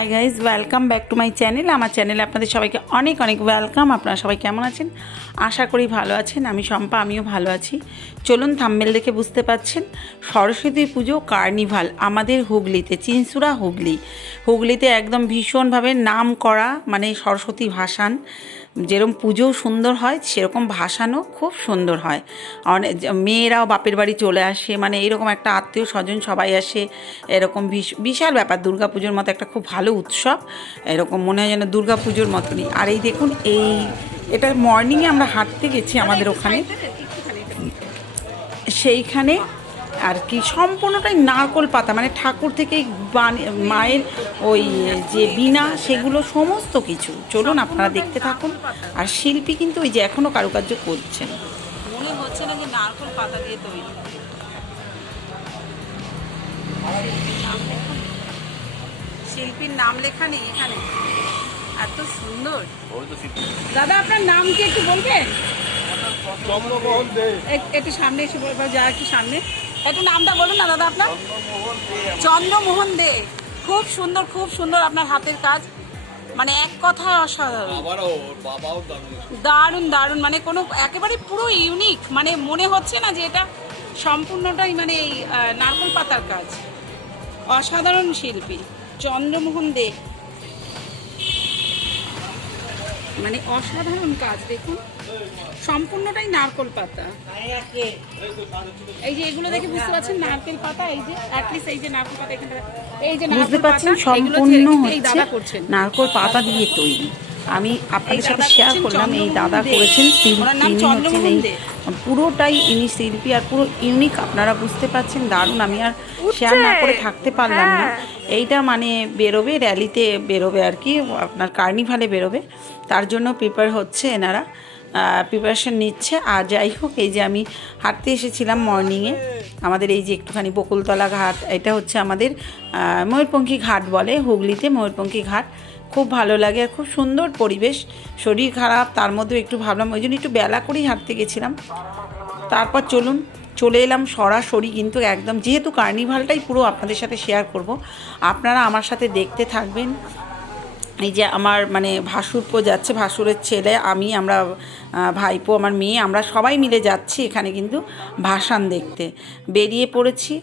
Hi guys, welcome back to my channel. আমার চ্যানেলে আপনাদের সবাইকে অনেক অনেক ওয়েলকাম। আপনারা সবাই কেমন আছেন? আশা করি ভালো আছেন। আমি শম্পা, আমিও ভালো আছি। চলুন, থাম্বনেল দেখে বুঝতে পারছেন, সরস্বতী পুজো কার্নিভাল আমাদের হুগলিতে, চিনসুরা হুগলিতে একদম ভীষণভাবে নাম করা, মানে সরস্বতী ভাসান। যেরকম পুজোও সুন্দর হয়, সেরকম ভাসানও খুব সুন্দর হয়। অনেক মেয়েরাও বাপের বাড়ি চলে আসে, মানে এরকম একটা আত্মীয় স্বজন সবাই আসে। এরকম বিশাল ব্যাপার, দুর্গা পুজোর মতো একটা খুব ভালো উৎসব। এরকম মনে হয় যেন দুর্গা পুজোর মতনই। আর এই দেখুন, এটা মর্নিংয়ে আমরা হাঁটতে গেছি আমাদের ওখানে, সেইখানে আর কি সম্পূর্ণটাই নারকোল পাতা, মানে ঠাকুর থেকে মায়ের ওই যে বিনা, সেগুলো সমস্ত কিছু। চলুন আপনারা দেখতে থাকুন। আর শিল্পী কিন্তু ওই যে এখনও কারুকার্য করছেন, মনে হচ্ছে না যে নারকোল পাতা দিয়ে তৈরি। শিল্পীর নাম লেখা নেই এখানে, এত সুন্দর। দাদা, আপনার নাম কি একটু বলবেন? একটু সামনে এসে বলবো, যা একটু সামনে একটু নামটা বলুন না দাদা আপনার। চন্দ্রমোহন দে। খুব সুন্দর, খুব সুন্দর আপনার হাতের কাজ, মানে এক কথায় অসাধারণ। দারুণ দারুণ, মানে কোনো একেবারে পুরো ইউনিক, মানে মনে হচ্ছে না যে এটা সম্পূর্ণটাই মানে এই নারকেল পাতার কাজ। অসাধারণ শিল্পী চন্দ্রমোহন দে, মানে অসাধারণ কাজ। দেখুন, সম্পূর্ণটাই নারকেল পাতা। এই যে এগুলো দেখে বুঝতে পারছেন নারকেল পাতা, এই যে অ্যাটলিস্ট এই যে নারকেল পাতা এখানে, এই যে বুঝতে পারছেন সম্পূর্ণ হচ্ছে নারকেল পাতা দিয়ে তৈরি। আমি আপনাদের সাথে শেয়ার করলাম, এই দাদা করেছেন, পুরোটাই ইনি শিল্পী আর পুরো ইউনিক। আপনারা বুঝতে পারছেন, দারুণ। আমি আর শেয়ার না করে থাকতে পারলাম না। এইটা মানে বেরোবে, র্যালিতে বেরোবে আর কি, আপনার কার্নিভালে বেরোবে, তার জন্য প্রিপেয়ার হচ্ছে এনারা, প্রিপারেশন নিচ্ছে। আর যাই হোক, এই যে আমি হাঁটতে এসেছিলাম মর্নিংয়ে, আমাদের এই যে একটুখানি বকুলতলা ঘাট, এটা হচ্ছে আমাদের ময়ূরপঙ্খী ঘাট বলে হুগলিতে, ময়ূরপঙ্খী ঘাট। খুব ভালো লাগে আর খুব সুন্দর পরিবেশ। শরীর খারাপ, তার মধ্যেও একটু ভাবলাম, ওই জন্য একটু বেলা করেই হাঁটতে গেছিলাম। তারপর চলে এলাম সরাসরি, কিন্তু একদম যেহেতু কার্নিভালটাই পুরো আপনাদের সাথে শেয়ার করব, আপনারা আমার সাথে দেখতে থাকবেন। এই যে আমার মানে ভাসুরপো যাচ্ছে, ভাসুরের ছেলে, আমরা ভাইপো, আমার মেয়ে, আমরা সবাই মিলে যাচ্ছি এখানে কিন্তু ভাসান দেখতে বেরিয়ে পড়েছি,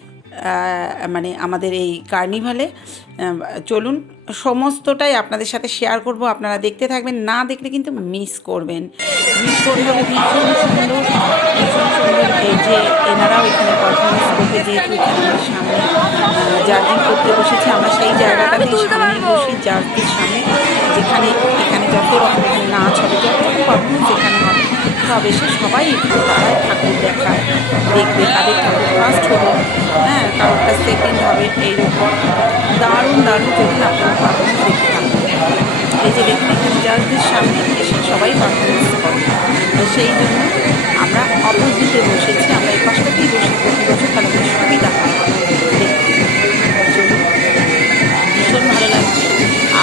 মানে আমাদের এই কার্নিভালে। চলুন, সমস্তটাই আপনাদের সাথে শেয়ার করব, আপনারা দেখতে থাকবেন, না দেখলে কিন্তু মিস করবেন। ভীষণ সুন্দর, এই যে এনারাও এখানে পারফরমেন্স করতে, যেহেতু এখানে আমার সামনে জার্জিং করতে বসেছে, আমরা সেই জায়গাটাতে সামনে বসি, জার্জির সামনে, যেখানে এখানে যত রকম এখানে নাচ হবে, যত রকম পারফরমেন্স এখানে হবে, সব এসে সবাই এখানে তারাই ঠাকুর দেখায়, দেখবে কাদের ঠাকুর ফার্স্ট হলো, হ্যাঁ, কারোরটা সেকেন্ড হবে, এইরকম দারুণ দারুণ। চলুন আপনারা পারফরমেন্স দেখতে থাকবেন। এই যে দেখুন, এখানে জাজদের সামনে এসে সবাই পারফরমেন্স করে, সেই জন্য আমরা অপোজিটে বসেছি, আমরা এই পাশটাতেই বসে প্রতি বছর, তাহলে সুবিধা হয় দেখতে। চলুন, ভীষণ ভালো লাগছে।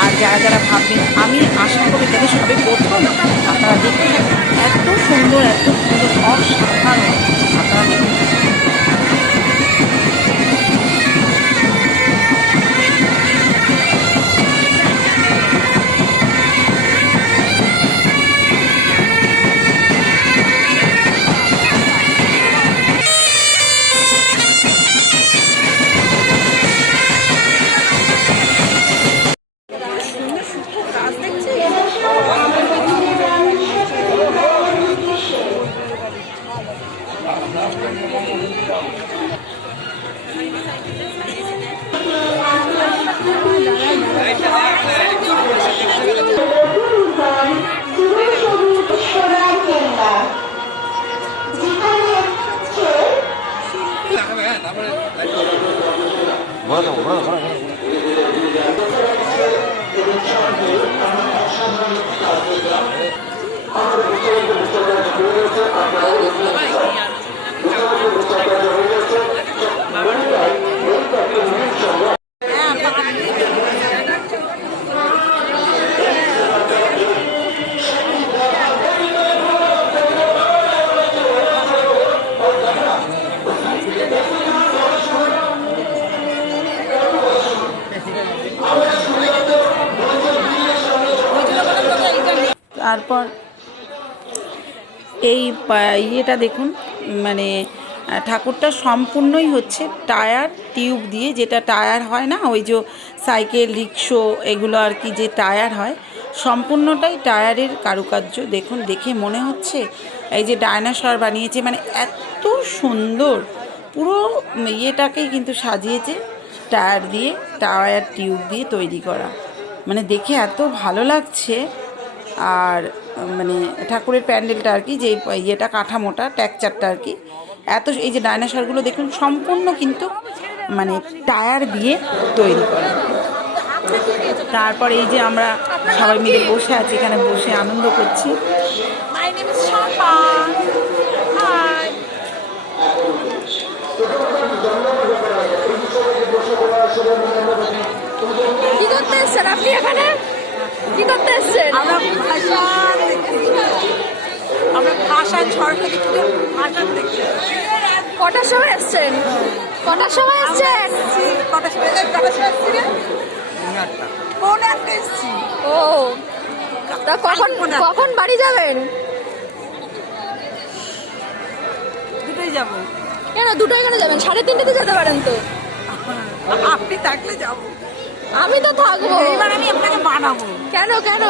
আর যারা ভাববেন, আমি আশা করি তাদের সবে প্রথম, আপনারা দেখতে থাকুন, এত সুন্দর অসাধারণ। আপনারা দেখুন, তারপর এই ইয়েটা দেখুন, মানে ঠাকুরটা সম্পূর্ণই হচ্ছে টায়ার টিউব দিয়ে, যেটা টায়ার হয় না ওই যে সাইকেল রিক্সো এগুলো আর কি, যে টায়ার হয় সম্পূর্ণটাই টায়ারের কারুকার্য। দেখুন, দেখে মনে হচ্ছে এই যে ডায়নোসর বানিয়েছে, মানে এত সুন্দর পুরো ইয়েটাকেই কিন্তু সাজিয়েছে টায়ার দিয়ে, টায়ার টিউব দিয়ে তৈরি করা, মানে দেখে এত ভালো লাগছে। আর মানে ঠাকুরের প্যান্ডেলটা আর কি, যে ইয়েটা কাঠামোটা টেক্সচারটা আর কি, এত এই যে ডায়নোসরগুলো দেখুন সম্পূর্ণ কিন্তু মানে টায়ার দিয়ে তৈরি করা। তারপর এই যে আমরা সবাই মিলে বসে আছি, এখানে বসে আনন্দ করছি। কি করতে এসছেন আপনি এখানে? কি করতে এসছেন? আমরা ভাষায় ঝড় দেখতে, ভাষা দেখতে। কটার সময় এসছেন? কটার সময় এসছেন? কটার সময় এসছি রে? পৌনে আটটা এসছি। ও, তা কখন কখন বাড়ি যাবেন? দুটোই যাবো। কেন দুটোই কেন যাবেন? 3:30তে যেতে পারেন তো। আপনি থাকলে যাবো। আমি তো থাকবো। এবার আমি আপনাকে বানাবো। কেন কেন?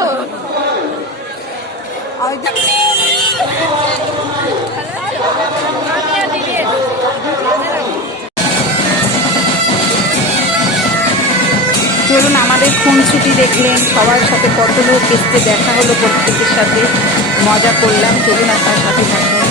চলুন, আমাদের খুনসুটি দেখলেন, সবার সাথে কত লোক এসছে, দেখা হলো প্রত্যেকের সাথে, মজা করলাম। চলুন আপনার সাথে থাকুন।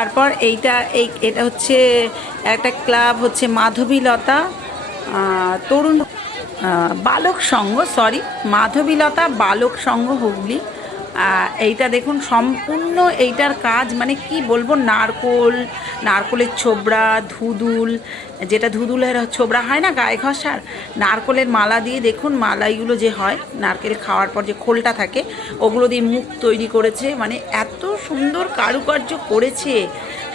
তারপর এটা হচ্ছে একটা ক্লাব, হচ্ছে মাধবীলতা তরুণ বালক সংঘ, সরি, মাধবীলতা বালক সংঘ হুগলি। এইটা দেখুন সম্পূর্ণ এইটার কাজ, মানে কি বলবো, নারকোলের ছোবড়া, ধুদুল, যেটা ধুদুলের ছোবড়া হয় না গায়ে ঘষার, নারকোলের মালা দিয়ে দেখুন, মালাইগুলো যে হয় নারকেল খাওয়ার পর যে খোলটা থাকে ওগুলো দিয়ে মুখ তৈরি করেছে, মানে এত সুন্দর কারুকার্য করেছে।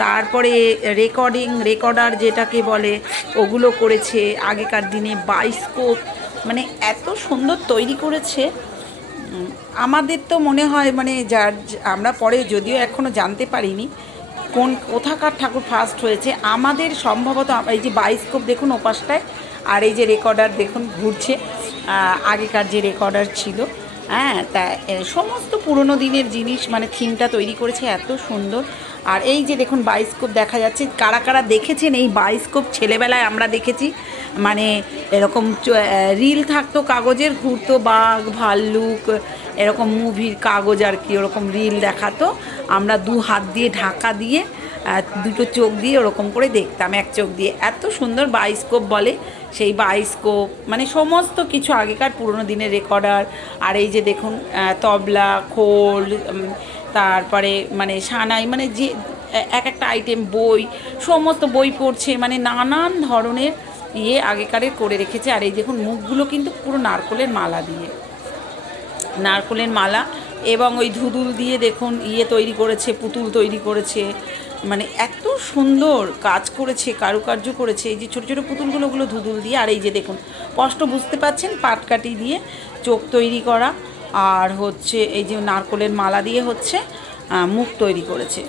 তারপরে রেকর্ডার যেটাকে বলে ওগুলো করেছে, আগেকার দিনে বায়োস্কোপ, মানে এত সুন্দর তৈরি করেছে। আমাদের তো মনে হয় মানে আমরা পরে যদিও এখনও জানতে পারিনি কোথাকার ঠাকুর ফার্স্ট হয়েছে, আমাদের সম্ভবত এই যে বায়োস্কোপ দেখুন ওপাশটায়, আর এই যে রেকর্ডার দেখুন ঘুরছে, আগেকার যে রেকর্ডার ছিল। হ্যাঁ, তা সমস্ত পুরনো দিনের জিনিস, মানে থিমটা তৈরি করেছে এত সুন্দর। আর এই যে দেখুন বায়োস্কোপ দেখা যাচ্ছে, কারা কারা দেখেছেন এই বায়োস্কোপ? ছেলেবেলায় আমরা দেখেছি, মানে এরকম রিল থাকতো কাগজের, ঘুরতো বাঘ ভাল্লুক, এরকম মুভির কাগজ আর কি, ওরকম রিল দেখাতো, আমরা 2 হাত দিয়ে ঢাকা দিয়ে 2টো চোখ দিয়ে ওরকম করে দেখতাম, এক চোখ দিয়ে। এত সুন্দর বায়োস্কোপ বলে সেই বায়োস্কোপ, মানে সমস্ত কিছু আগেকার পুরনো দিনের রেকর্ডার। আর এই যে দেখুন তবলা, খোল, তারপরে মানে সানাই, মানে যে একটা আইটেম, বই, সমস্ত বই পড়ছে, মানে নানান ধরনের আগেকারের করে রেখেছে। আর এই দেখুন মুখগুলো কিন্তু পুরো নারকোলের মালা এবং ওই ধুদুল দিয়ে দেখুন তৈরি করেছে, পুতুল তৈরি করেছে, মানে এত সুন্দর কাজ করেছে, কারুকার্য করেছে। এই যে ছোটো ছোটো পুতুলগুলো, ওগুলো ধুদুল দিয়ে। আর এই যে দেখুন স্পষ্ট বুঝতে পাচ্ছেন পাটকাঠি দিয়ে চোখ তৈরি করা, আর হচ্ছে এই যে নারকোলের মালা দিয়ে হচ্ছে মুখ তৈরি করেছে।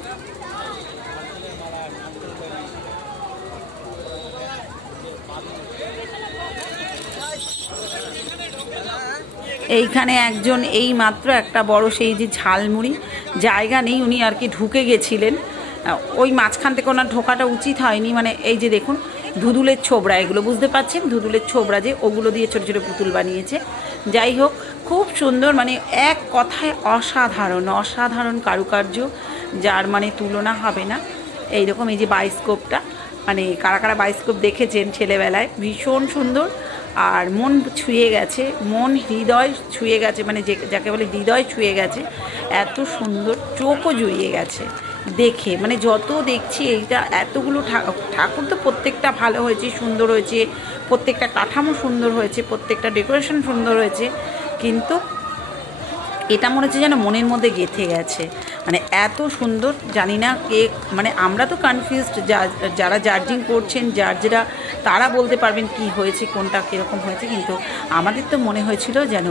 এইখানে একজন এই মাত্র একটা বড় সেই যে ঝালমুড়ি, জায়গা নেই, উনি আর কি ঢুকে গেছিলেন, ওই মাঝখান থেকে ওনার ঢোকাটা উচিত হয়নি। মানে এই যে দেখুন ধুদুলের ছোবড়া, এগুলো বুঝতে পাচ্ছেন ধুদুলের ছোবড়া, যে ওগুলো দিয়ে ছোটো ছোটো পুতুল বানিয়েছে। যাই হোক, খুব সুন্দর, মানে এক কথায় অসাধারণ কারুকার্য, যার মানে তুলনা হবে না। এইরকম এই যে বায়োস্কোপটা, মানে কারা কারা বায়োস্কোপ দেখেছেন ছেলেবেলায়, ভীষণ সুন্দর। আর মন ছুঁয়ে গেছে, হৃদয় ছুঁয়ে গেছে, মানে যাকে বলে হৃদয় ছুঁয়ে গেছে, এত সুন্দর, চোখও জুড়িয়ে গেছে দেখে। মানে যত দেখছি এইটা, এতগুলো ঠাকুর তো প্রত্যেকটা ভালো হয়েছে, সুন্দর হয়েছে, প্রত্যেকটা কাঠামো সুন্দর হয়েছে, প্রত্যেকটা ডেকোরেশন সুন্দর হয়েছে, কিন্তু এটা মনে হচ্ছে যেন মনের মধ্যে গেঁথে গেছে, মানে এত সুন্দর। জানি না কে, মানে আমরা তো কনফিউজড, যারা জার্জিং করছেন যারা তারা বলতে পারবেন কি হয়েছে, কোনটা কীরকম হয়েছে, কিন্তু আমাদের তো মনে হয়েছিল যেন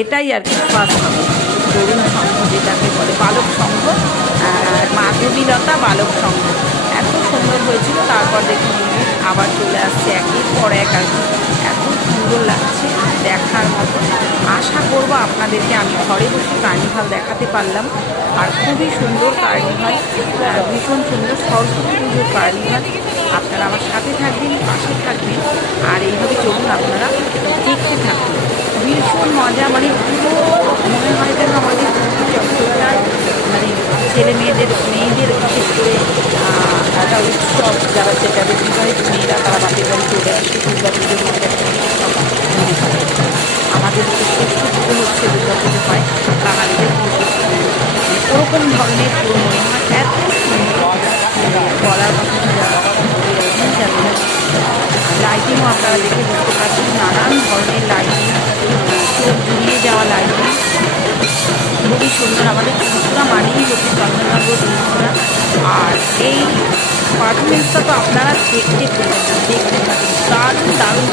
এটাই আর কি ফার্স্ট হবে, তরুণ সংঘ যেটাকে বলে, বালক সংঘ, মাধবীলতা বালক সংঘ, এত সুন্দর হয়েছিল। তারপর দেখুন আবার চলে আসছে একের পর এক আর কি, এত সুন্দর লাগছে দেখার মতো। আশা করব আপনাদেরকে আমি ঘরে বসে কার্নিভাল দেখাতে পারলাম। আর খুবই সুন্দর কার্নিভাল, ভীষণ সুন্দর সরস্বতী পুজোর কার্নিভাল। আপনারা আমার সাথে থাকবেন, পাশে থাকবেন, আর এইভাবে চলুন, আপনারা দেখতে থাকুন, ভীষণ মজা। মানে পুরো মনে হয় যেন আমাদের চট্টগ্রাম, মানে মেয়েদের বিশেষ করে একটা উৎসব, যাদের বিবাহিত মেয়েরা তারা বাপের বাড়ি চলে আসে দুর্গা পুজোর মধ্যে একটা উৎসব মনে হয়। আমাদের যে শ্রেষ্ঠ পুজো হচ্ছে দুর্গা পুজো হয় বাঙালিদের, ওরকম ধরনের পুরো মনে হয়, এত সুন্দর বলার কথা যাবে না। লাইটিংও আপনারা দেখে বুঝতে পারছেন, নানান ধরনের লাইটিং, চোখ জুড়িয়ে যাওয়া লাইটিং, খুবই সুন্দর। আমাদের চুঁচুড়া মানেই হচ্ছে চন্দননগর চুঁচুড়া। আর এই পারফরমেন্সটা তো আপনারা দেখতে পেলেন না, দেখতে থাকেন, দারুণ।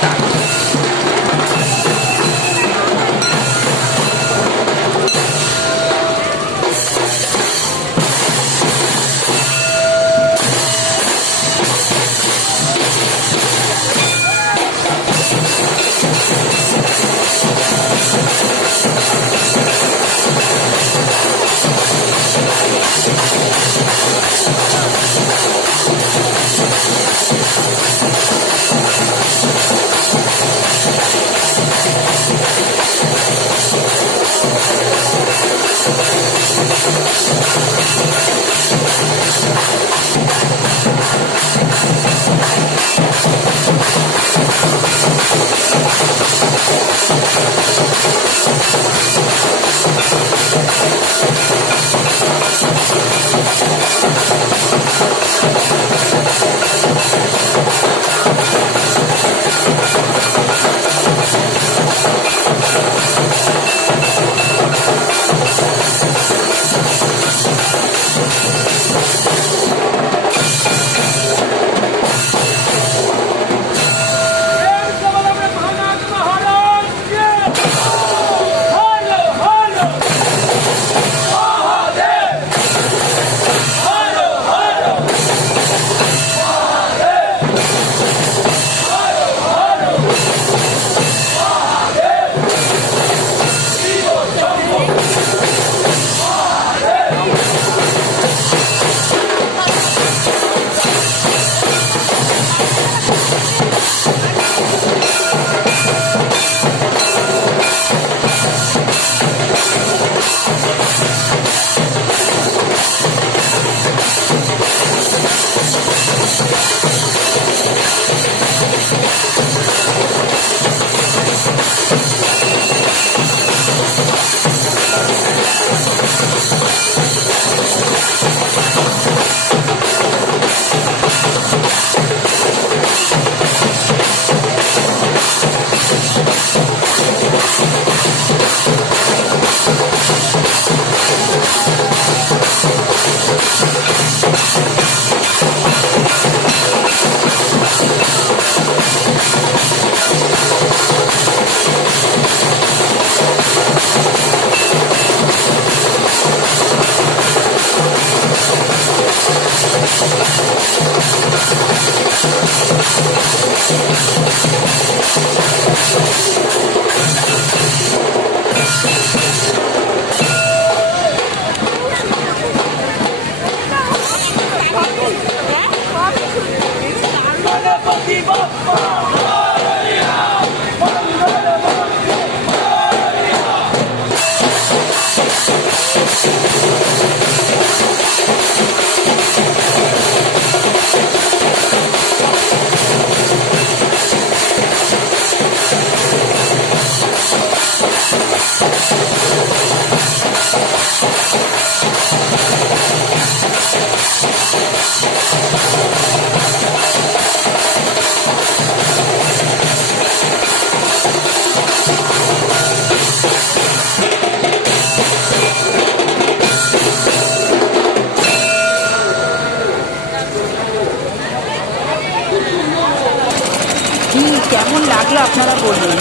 কেমন লাগলো আপনারা বলুন,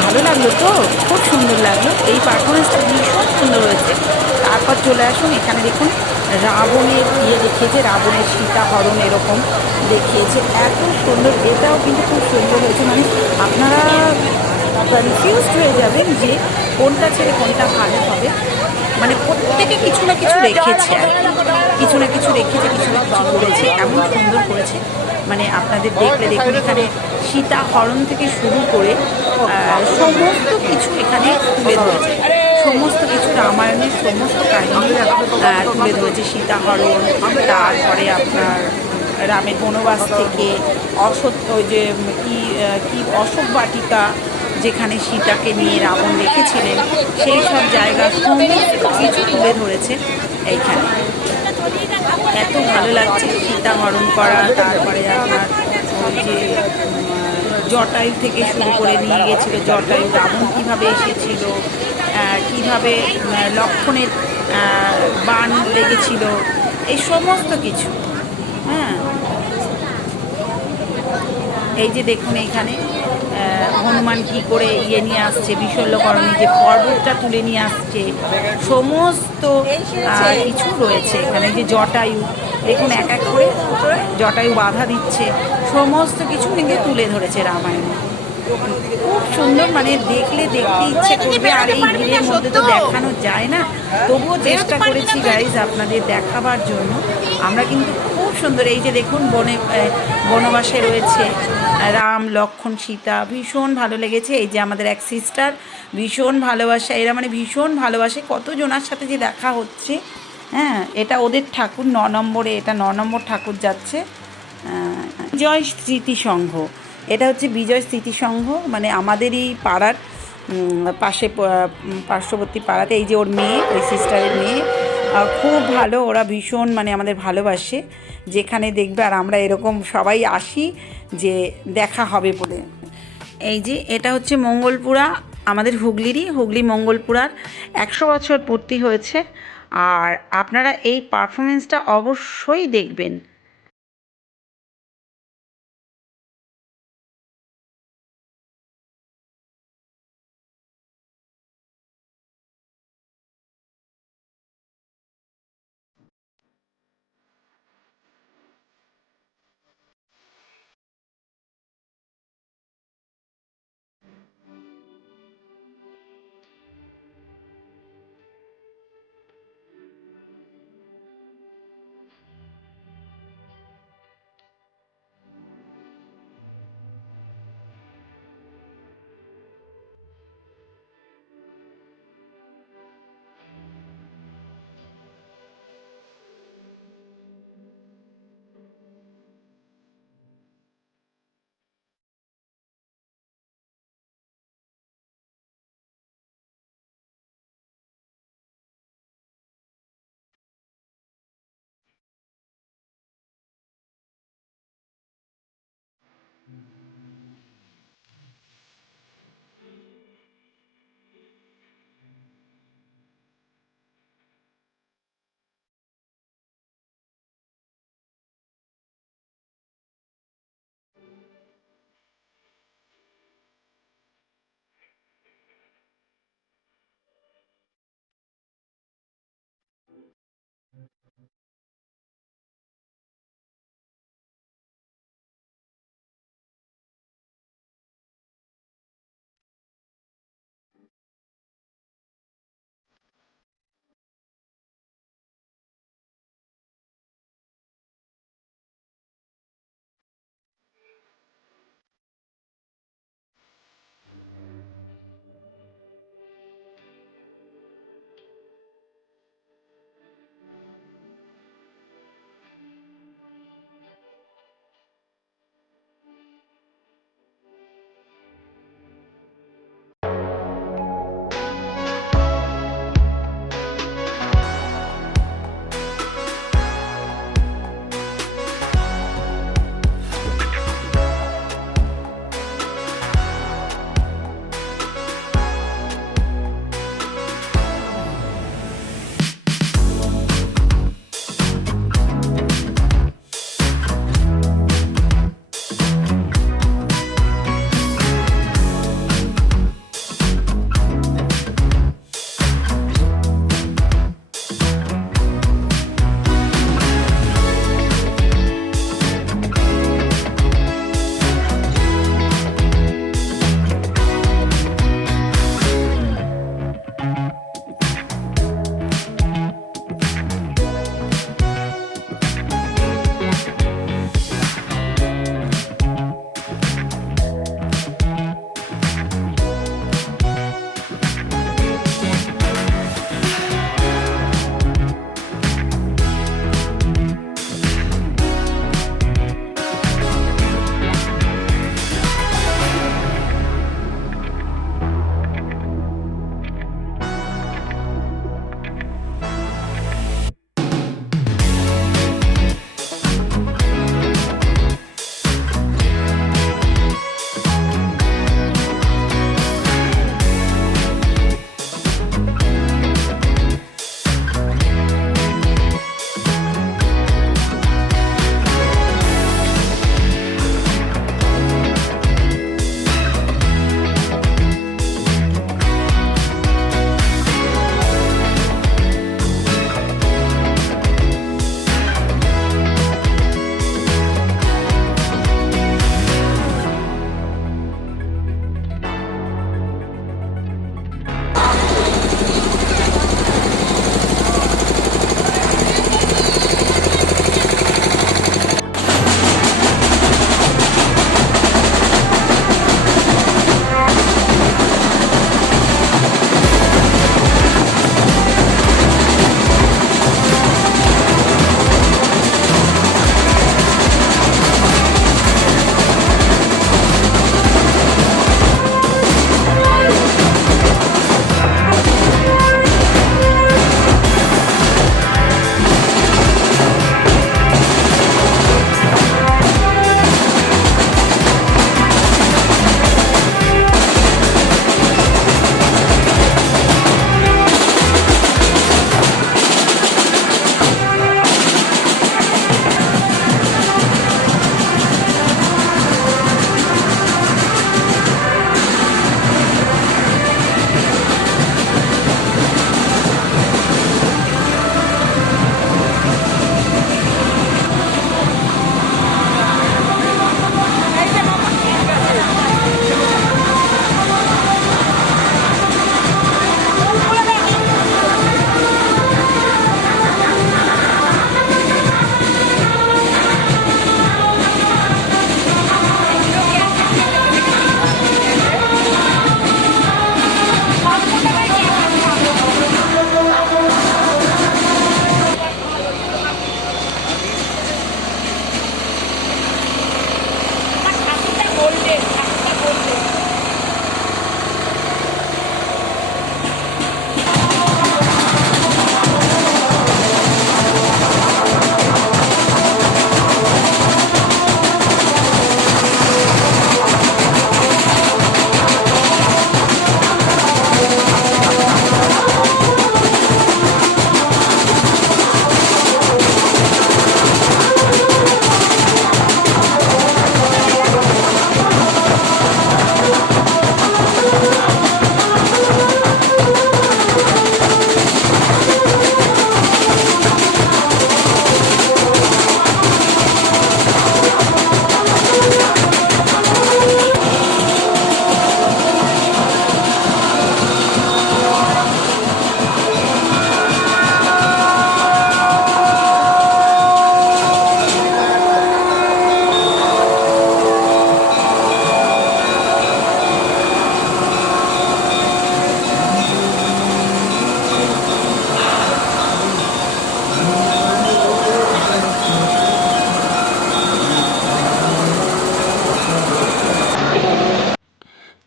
ভালো লাগলো তো? খুব সুন্দর লাগলো, এই পারফরমেন্সটা ভীষণ সুন্দর হয়েছে। তারপর চলে আসুন এখানে, দেখুন রাবণের দেখিয়েছে, রাবণের সীতাহরণ এরকম দেখিয়েছে, এত সুন্দর। এটাও কিন্তু খুব সুন্দর হয়েছে, মানে আপনারা কনফিউজড হয়ে যাবেন যে কোনটা ছেড়ে কোনটা ভালো হবে। মানে প্রত্যেকে কিছু না কিছু রেখেছে আর কি, কিছু না কিছু রেখেছে, কিছু না কিছু করেছে, এমন সুন্দর করেছে। মানে আপনাদের দেখলে দেখুন এখানে সীতাহরণ থেকে শুরু করে সমস্ত কিছু এখানে তুলে ধরেছে, সমস্ত কিছু রামায়ণের সমস্ত কাহিনী তুলে ধরেছে। সীতাহরণ, তারপরে আপনার রামের বনবাস থেকে ওই যে কি অশোক বাটিকা, যেখানে সীতাকে নিয়ে রাবণ রেখেছিলেন, সেই সব জায়গা সমস্ত কিছু তুলে ধরেছে এইখানে। এত ভালো লাগছে সীতাহরণ করা। তারপরে আপনার ওই যে জটায়ু থেকে শুরু করে নিয়ে গেছিলো, জটায়ু রাবণ কীভাবে এসেছিল, কীভাবে লক্ষণের বাণ লেগেছিল, এই সমস্ত কিছু। হ্যাঁ, এই যে দেখুন এইখানে হনুমান কী করে নিয়ে আসছে, বিশল্যকরণী যে পর্বতটা তুলে নিয়ে আসছে, সমস্ত কিছু রয়েছে এখানে। যে জটায়ু দেখুন এক এক করে জটায়ু বাধা দিচ্ছে, সমস্ত কিছু কিন্তু তুলে ধরেছে রামায়ণে। খুব সুন্দর, মানে দেখলে দেখতে ইচ্ছে করবে। আর এই ভিড়ের মধ্যে তো দেখানো যায় না, তবুও চেষ্টা করেছি গাইজ আপনাদের দেখাবার জন্য। আমরা কিন্তু খুব সুন্দর, এই যে দেখুন বনবাসে রয়েছে রাম, লক্ষ্মণ, সীতা, ভীষণ ভালো লেগেছে। এই যে আমাদের এক সিস্টার ভীষণ ভালোবাসে, এরা মানে ভীষণ ভালোবাসে, কতজনার সাথে যে দেখা হচ্ছে। হ্যাঁ, এটা ওদের ঠাকুর 9 নম্বরে, এটা 9 নম্বর ঠাকুর যাচ্ছে। বিজয় স্মৃতি সংঘ, এটা হচ্ছে বিজয় স্মৃতি সংঘ, মানে আমাদেরই পাড়ার পার্শ্ববর্তী পাড়াতে। এই যে ওর মেয়ে, ওই সিস্টারের মেয়ে, খুব ভালো, ওরা ভীষণ মানে আমাদের ভালোবাসে, যেখানে দেখবে। আর আমরা এরকম সবাই আসি যে দেখা হবে বলে। এই যে এটা হচ্ছে মঙ্গলপুরা, আমাদের হুগলি মঙ্গলপুরার 100 বছর পূর্তি হয়েছে। আর আপনারা এই পারফরমেন্সটা অবশ্যই দেখবেন।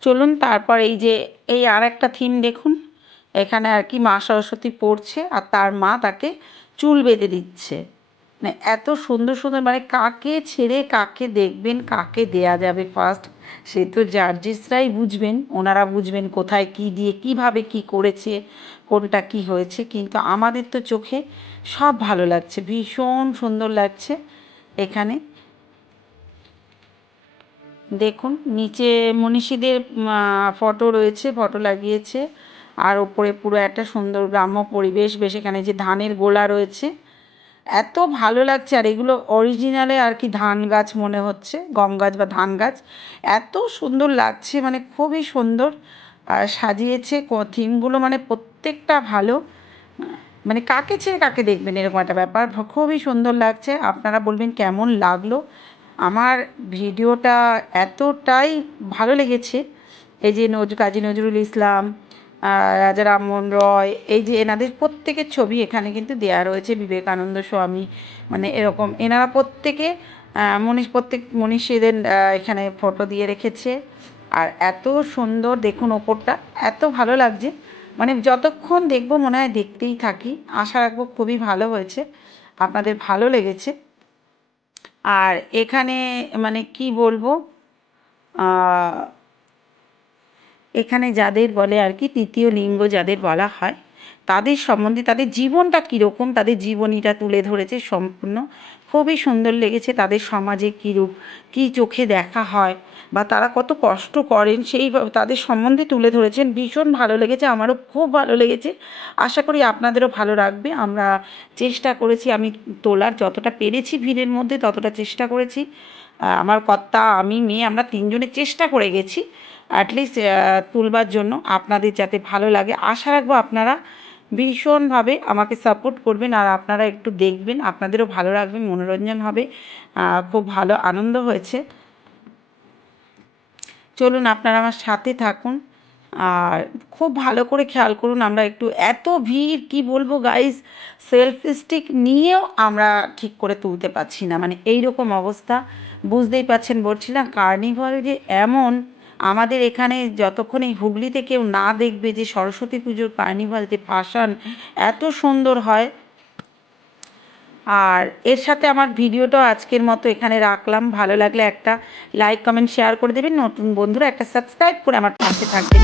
চলুন তারপর এই আর একটা থিম দেখুন। এখানে আর কি মা সরস্বতী পড়ছে আর তার মা তাকে চুল বেঁধে দিচ্ছে। মানে এত সুন্দর সুন্দর, মানে কাকে ছেড়ে কাকে দেখবেন, কাকে দেয়া যাবে ফার্স্ট, সে তো জার্জিসরাই বুঝবেন, ওনারা বুঝবেন কোথায় কি দিয়ে কিভাবে কি করেছে, কোনটা কি হয়েছে। কিন্তু আমাদের তো চোখে সব ভালো লাগছে, ভীষণ সুন্দর লাগছে। এখানে দেখুন নিচে মনীষীদের ফটো রয়েছে, ফটো লাগিয়েছে। আর ওপরে পুরো একটা সুন্দর গ্রাম্য পরিবেশ, বেশ এখানে যে ধানের গোলা রয়েছে, এত ভালো লাগছে। আর এগুলো অরিজিনালে আর কি ধান গাছ মনে হচ্ছে, গম গাছ বা ধান গাছ, এত সুন্দর লাগছে, মানে খুবই সুন্দর সাজিয়েছে থিমগুলো, মানে প্রত্যেকটা ভালো। মানে কাকে ছেড়ে কাকে দেখবেন এরকম একটা ব্যাপার, খুবই সুন্দর লাগছে। আপনারা বলবেন কেমন লাগলো আমার ভিডিওটা। এতটাই ভালো লেগেছে। এই যে কাজী নজরুল ইসলাম, রাজা রামমোহন রয়, এই যে এনাদের প্রত্যেকের ছবি এখানে কিন্তু দেয়া রয়েছে, বিবেকানন্দ স্বামী, মানে এরকম এনারা প্রত্যেকে প্রত্যেক মনীষীদের এখানে ফটো দিয়ে রেখেছে। আর এত সুন্দর দেখুন ওপরটা, এত ভালো লাগছে, মানে যতক্ষণ দেখবো মনে হয় দেখতেই থাকি। আশা রাখবো খুবই ভালো হয়েছে, আপনাদের ভালো লেগেছে। আর এখানে মানে কি বলবো, এখানে যাদের বলে আর কি তৃতীয় লিঙ্গ যাদের বলা হয়, তাদের সম্বন্ধে তাদের জীবনটা কীরকম, তাদের জীবনীটা তুলে ধরেছে সম্পূর্ণ, খুবই সুন্দর লেগেছে। তাদের সমাজে কীরূপ কী চোখে দেখা হয় বা তারা কত কষ্ট করেন, সেই তাদের সম্বন্ধে তুলে ধরেছেন, ভীষণ ভালো লেগেছে, আমারও খুব ভালো লেগেছে। আশা করি আপনাদেরও ভালো লাগবে। আমরা চেষ্টা করেছি, আমি তোলার যতটা পেরেছি ভিড়ের মধ্যে ততটা চেষ্টা করেছি। আমার কর্তা, আমি, মেয়ে, আমরা তিনজনে চেষ্টা করে গেছি অ্যাটলিস্ট তুলবার জন্য, আপনাদের যাতে ভালো লাগে। আশা রাখবো আপনারা ভীষণভাবে আমাকে সাপোর্ট করবেন আর আপনারা একটু দেখবেন, আপনাদেরও ভালো লাগবে, মনোরঞ্জন হবে। খুব ভালো আনন্দ হয়েছে। চলুন আপনারা আমার সাথে থাকুন আর খুব ভালো করে খেয়াল করুন। আমরা একটু এত ভিড় কি বলবো গাইস, সেলফি স্টিক নিয়েও আমরা ঠিক করে তুলতে পারছি না, মানে এই রকম অবস্থা। বুঝতেই পারছেন, বলছিলাম কার্নিভাল যে এমন, আমাদের এখানে যতক্ষণ এই হুগলিতে কেউ না দেখবে যে সরস্বতী পুজোর কার্নিভাল যে ফাংশন এত সুন্দর হয়। আর এর সাথে আমার ভিডিওটা আজকের মতো এখানে রাখলাম। ভালো লাগলে একটা লাইক, কমেন্ট, শেয়ার করে দেবেন। নতুন বন্ধুরা একটা সাবস্ক্রাইব করে আমার পাশে থাকবেন।